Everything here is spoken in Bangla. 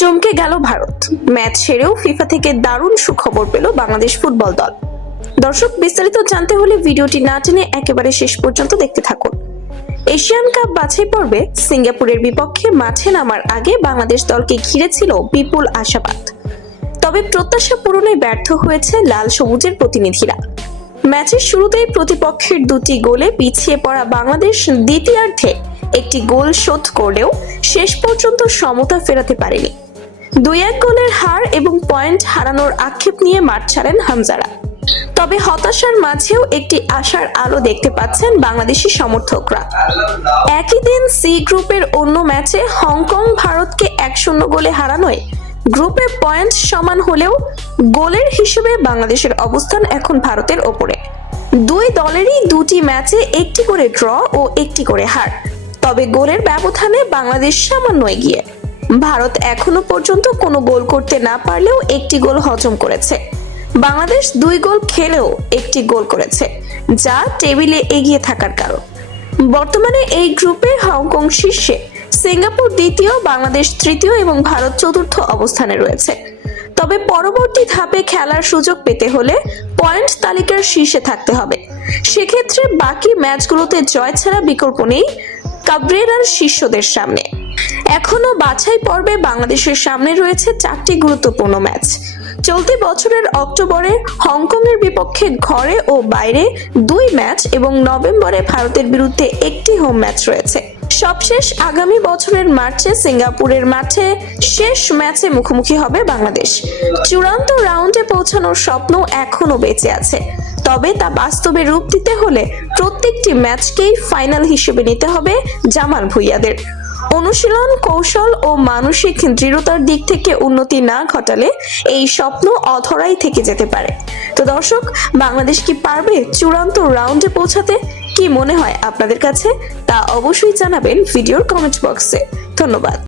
চমকে গেল ভারত। ম্যাচ সেরেও ফিফা থেকে দারুণ সুখবর পেল বাংলাদেশ ফুটবল দল। দর্শক, বিস্তারিত জানতে হলে ভিডিওটি না টেনে একেবারে শেষ পর্যন্ত দেখতে থাকুন। এশিয়ান কাপ বাছাই পর্বে সিঙ্গাপুরের বিপক্ষে মাঠে নামার আগে বাংলাদেশ দলকে ঘিরে ছিল বিপুল আশাবাদ। তবে প্রত্যাশা পূরণে ব্যর্থ হয়েছে লাল সবুজের প্রতিনিধিরা। ম্যাচের শুরুতেই প্রতিপক্ষের দুটি গোলে পিছিয়ে পড়া বাংলাদেশ দ্বিতীয়ার্ধে একটি গোল শোধ করলেও শেষ পর্যন্ত সমতা ফেরাতে পারেনি। 2-1 গোলের হার এবং পয়েন্ট হারানোর আক্ষেপ নিয়ে মাঠ ছাড়েন হামজারা। তবে হতাশার মাঝেও একটি আশার আলো দেখতে পাচ্ছেন বাংলাদেশি সমর্থকরা। একই দিন সি গ্রুপের অন্য ম্যাচে হংকং ভারতকে 1-0 গোলে হারানোয় গ্রুপে পয়েন্ট সমান হলেও গোলের হিসেবে বাংলাদেশের অবস্থান এখন ভারতের ওপরে। দুই দলেরই দুটি ম্যাচে একটি করে ড্র ও একটি করে হার। তবে গোলের ব্যবধানে বাংলাদেশ সামান্য এগিয়ে। ভারত এখনো পর্যন্ত কোনো গোল করতে না পারলেও একটি গোল হজম করেছে। বাংলাদেশ 2 গোল খেলেও একটি গোল করেছে, যা টেবিলে এগিয়ে থাকার কারণ। বর্তমানে এই গ্রুপে হংকং শীর্ষে, সিঙ্গাপুর দ্বিতীয়, বাংলাদেশ তৃতীয় এবং ভারত চতুর্থ অবস্থানে রয়েছে। তবে পরবর্তী ধাপে খেলার সুযোগ পেতে হলে পয়েন্ট তালিকার শীর্ষে থাকতে হবে। সেক্ষেত্রে বাকি ম্যাচগুলোতে জয় ছাড়া বিকল্প নেই কাবরেরার শিষ্যদের সামনে। এখনো বাছাই পর্বে বাংলাদেশের সামনে রয়েছে 4টি গুরুত্বপূর্ণ ম্যাচ। চলতি বছরের অক্টোবরে হংকং এর বিপক্ষে ঘরে ও বাইরে 2 ম্যাচ এবং নভেম্বরে ভারতের বিরুদ্ধে একটি হোম ম্যাচ রয়েছে। সবশেষ আগামী বছরের মার্চে সিঙ্গাপুরের মাঠে শেষ ম্যাচে মুখোমুখি হবে বাংলাদেশ। চূড়ান্ত রাউন্ডে পৌঁছানোর স্বপ্ন এখনো বেঁচে আছে। তবে তা বাস্তবে রূপ দিতে হলে প্রত্যেকটি ম্যাচকেই ফাইনাল হিসেবে নিতে হবে জামাল ভুঁইয়াদের। অনুশীলন, কৌশল ও মানসিক দৃঢ়তার দিক থেকে উন্নতি না ঘটালে এই স্বপ্ন অধরাই থেকে যেতে পারে। তো দর্শক, বাংলাদেশ কি পারবে চূড়ান্ত রাউন্ডে পৌঁছাতে? কি মনে হয় আপনাদের কাছে তা অবশ্যই জানাবেন ভিডিওর কমেন্ট বক্সে। ধন্যবাদ।